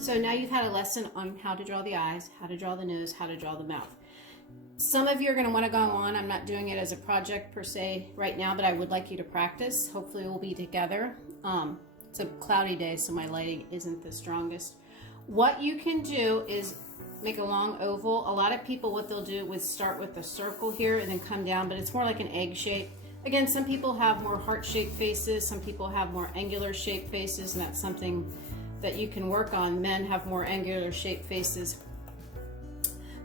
So now you've had a lesson on how to draw the eyes, how to draw the nose, how to draw the mouth. Some of you are going to want to go on. I'm not doing it as a project per se right now, but I would like you to practice. Hopefully we'll be together. It's a cloudy day, so my lighting isn't the strongest. What you can do is make a long oval. A lot of people, what they'll do is start with a circle here and then come down, but it's more like an egg shape. Again, some people have more heart-shaped faces. Some people have more angular shaped faces, and that's something that you can work on. Men have more angular shaped faces.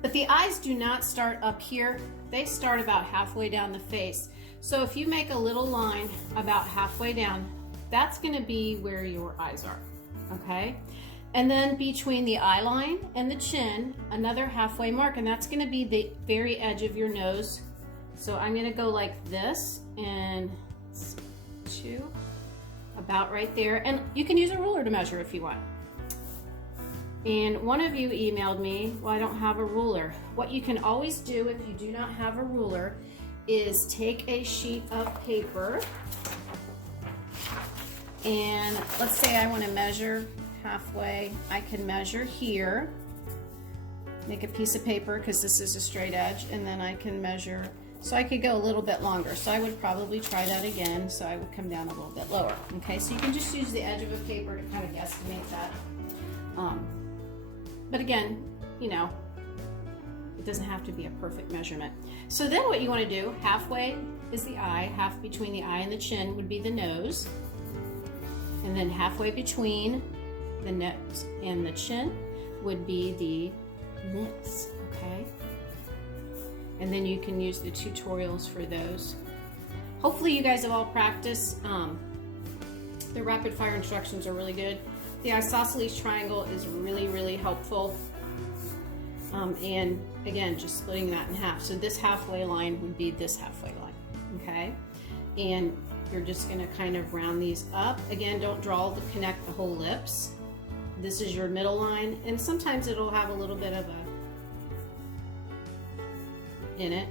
But the eyes do not start up here. They start about halfway down the face. So if you make a little line about halfway down, that's going to be where your eyes are, okay? And then between the eye line and the chin, another halfway mark, and that's going to be the very edge of your nose. So I'm going to go like this and 2, about right there. And you can use a ruler to measure if you want. And one of you emailed me, well, I don't have a ruler. What you can always do if you do not have a ruler is take a sheet of paper, and let's say I want to measure halfway. I can measure here, make a piece of paper because this is a straight edge, and then I can measure, so I could go a little bit longer. So I would probably try that again, so I would come down a little bit lower. Okay, so you can just use the edge of a paper to kind of guesstimate that. But again, you know, it doesn't have to be a perfect measurement. So then what you want to do, halfway is the eye, half between the eye and the chin would be the nose, and then halfway between the nose and the chin would be the lips, okay? And then you can use the tutorials for those. Hopefully you guys have all practiced. The rapid fire instructions are really good. The isosceles triangle is really, really helpful. And again, just splitting that in half. So this halfway line would be this halfway line, okay? And you're just gonna kind of round these up. Again, don't draw to connect the whole lips. This is your middle line, and sometimes it'll have a little bit of a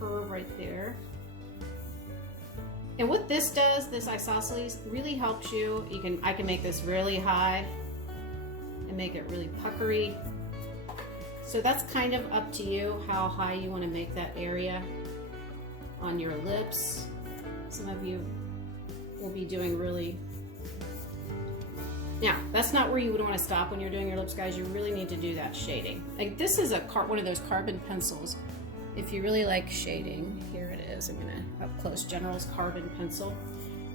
curve right there. And what this does, this isosceles, really helps you. I can make this really high and make it really puckery. So that's kind of up to you how high you want to make that area on your lips. Some of you will be doing really. Now, that's not where you would want to stop when you're doing your lips, guys. You really need to do that shading. Like this is one of those carbon pencils. If you really like shading, here it is. I'm gonna up close, General's carbon pencil.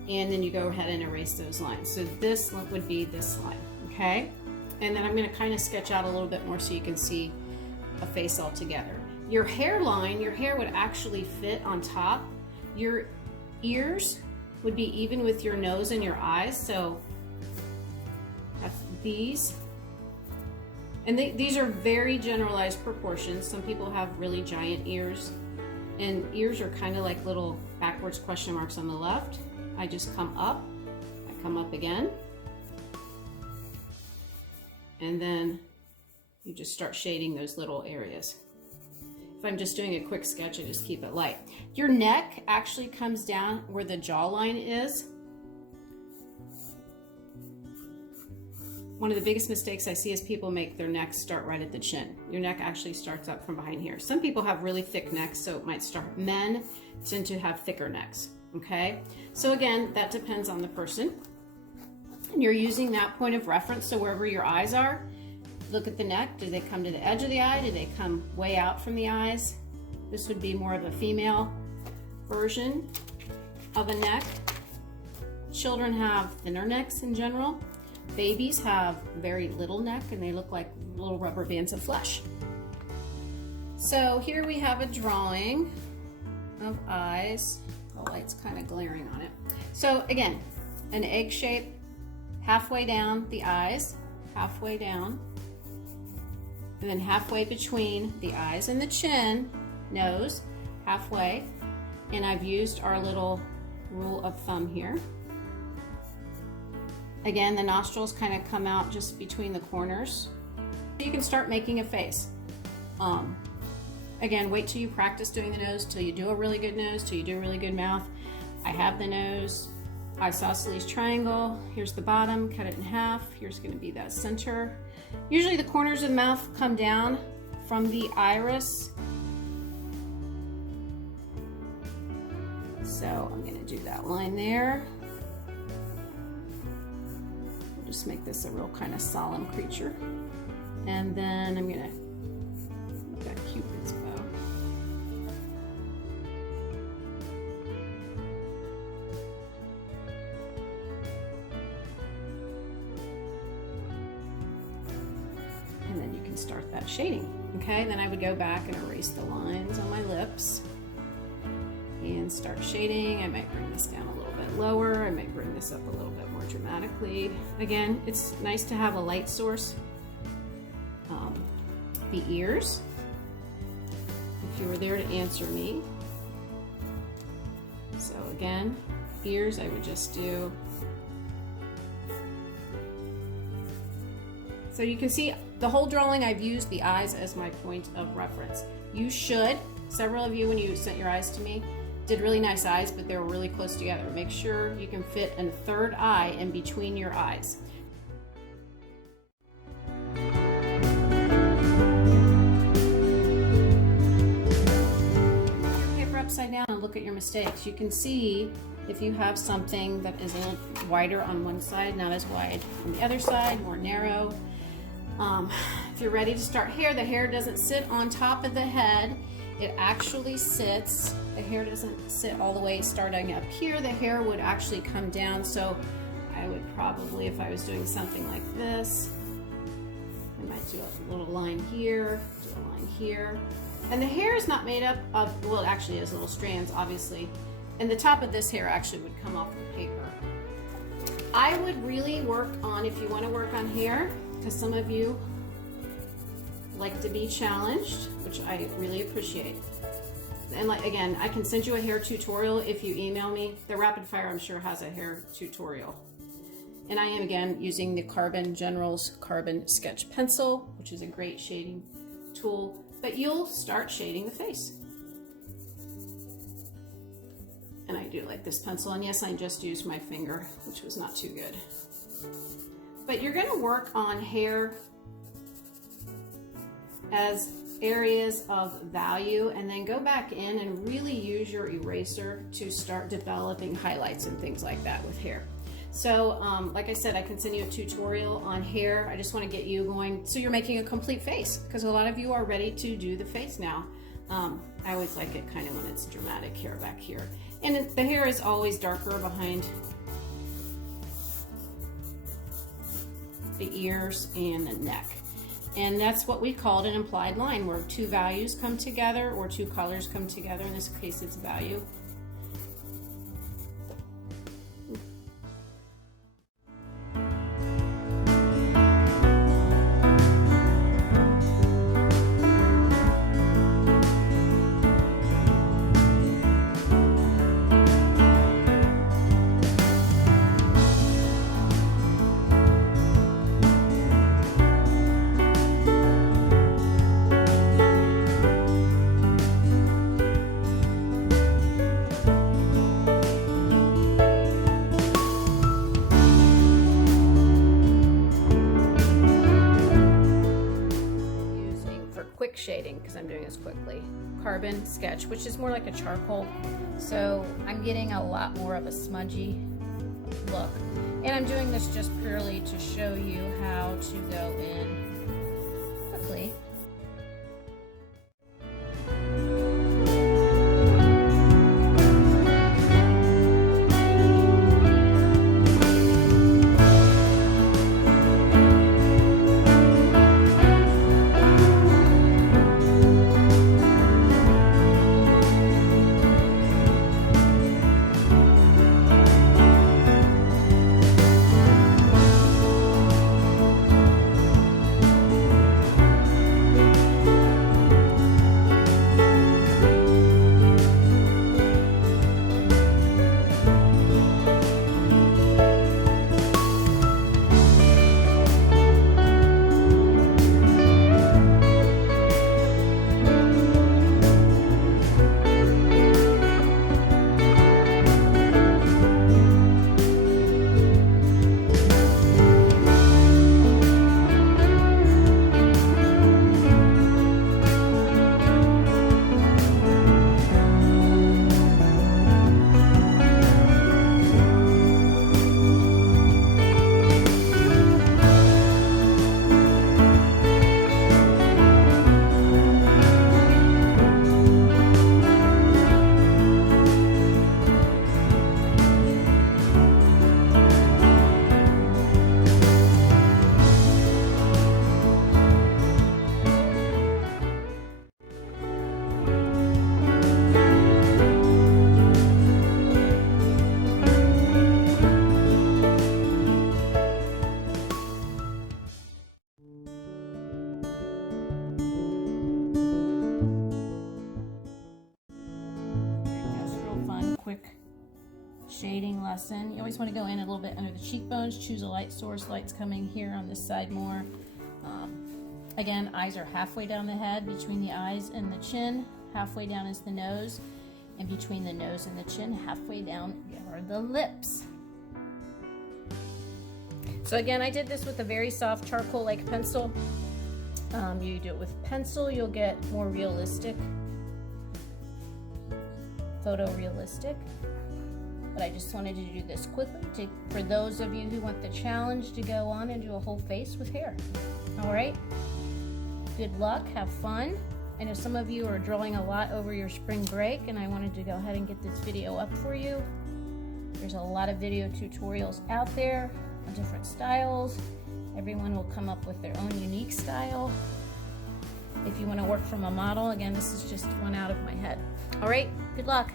And then you go ahead and erase those lines. So this would be this line, okay? And then I'm gonna kind of sketch out a little bit more so you can see a face all together. Your hairline, your hair would actually fit on top. Your ears would be even with your nose and your eyes. So that's these. And these are very generalized proportions. Some people have really giant ears, and ears are kind of like little backwards question marks on the left. I just come up, I come up again, and then you just start shading those little areas. If I'm just doing a quick sketch, I just keep it light. Your neck actually comes down where the jawline is. One of the biggest mistakes I see is people make their necks start right at the chin. Your neck actually starts up from behind here. Some people have really thick necks, so it might start. Men tend to have thicker necks, okay? So again, that depends on the person. And you're using that point of reference, so wherever your eyes are, look at the neck. Do they come to the edge of the eye? Do they come way out from the eyes? This would be more of a female version of a neck. Children have thinner necks in general. Babies have very little neck and they look like little rubber bands of flesh. So here we have a drawing of eyes. The light's kind of glaring on it. So again, an egg shape, halfway down the eyes, halfway down, and then halfway between the eyes and the chin, nose, halfway. And I've used our little rule of thumb here. Again, the nostrils kind of come out just between the corners. You can start making a face. Again, wait till you practice doing the nose, till you do a really good nose, till you do a really good mouth. I have the nose. isosceles triangle. Here's the bottom, cut it in half. Here's going to be that center. Usually the corners of the mouth come down from the iris. So I'm going to do that line there. We'll just make this a real kind of solemn creature. And then I'm going to, got Cupid's bow. And then you can start that shading. Okay, then I would go back and erase the lines on my lips and start shading. I might bring this down a little bit lower. I might bring this up a little bit more dramatically. Again, it's nice to have a light source. The ears, if you were there to answer me. So again, ears, I would just do. So you can see the whole drawing, I've used the eyes as my point of reference. You should, several of you when you sent your eyes to me, did really nice eyes, but they were really close together. Make sure you can fit a third eye in between your eyes. Upside down and look at your mistakes. You can see if you have something that is a little wider on one side, not as wide on the other side, more narrow. If you're ready to start hair, the hair doesn't sit on top of the head. It actually sits, the hair doesn't sit all the way starting up here. The hair would actually come down. So I would probably, if I was doing something like this, I might do a little line here, do a line here. And the hair is not made up of, well, it actually is little strands, obviously. And the top of this hair actually would come off the paper. I would really work on, if you want to work on hair, because some of you like to be challenged, which I really appreciate. And like, again, I can send you a hair tutorial if you email me. The Rapid Fire, I'm sure, has a hair tutorial. And I am, again, using the Carbon Generals Carbon Sketch Pencil, which is a great shading tool. But you'll start shading the face. And I do like this pencil, and yes, I just used my finger, which was not too good. But you're gonna work on hair as areas of value, and then go back in and really use your eraser to start developing highlights and things like that with hair. So like I said, I can send you a tutorial on hair. I just want to get you going so you're making a complete face, because a lot of you are ready to do the face now. I always like it kind of when it's dramatic hair back here. And the hair is always darker behind the ears and the neck. And that's what we called an implied line, where two values come together or two colors come together. In this case, it's value. Shading, because I'm doing this quickly. Carbon Sketch, which is more like a charcoal, so I'm getting a lot more of a smudgy look, and I'm doing this just purely to show you how to go in quickly. shading lesson. You always want to go in a little bit under the cheekbones, choose a light source. Light's coming here on this side more. Again, eyes are halfway down the head. Between the eyes and the chin, halfway down is the nose. And between the nose and the chin, halfway down are the lips. So again, I did this with a very soft charcoal-like pencil. You do it with pencil, you'll get more realistic, photorealistic. But I just wanted to do this quickly for those of you who want the challenge to go on and do a whole face with hair. All right, good luck, have fun. I know some of you are drawing a lot over your spring break, and I wanted to go ahead and get this video up for you. There's a lot of video tutorials out there on different styles. Everyone will come up with their own unique style. If you want to work from a model, again, this is just one out of my head. All right, good luck.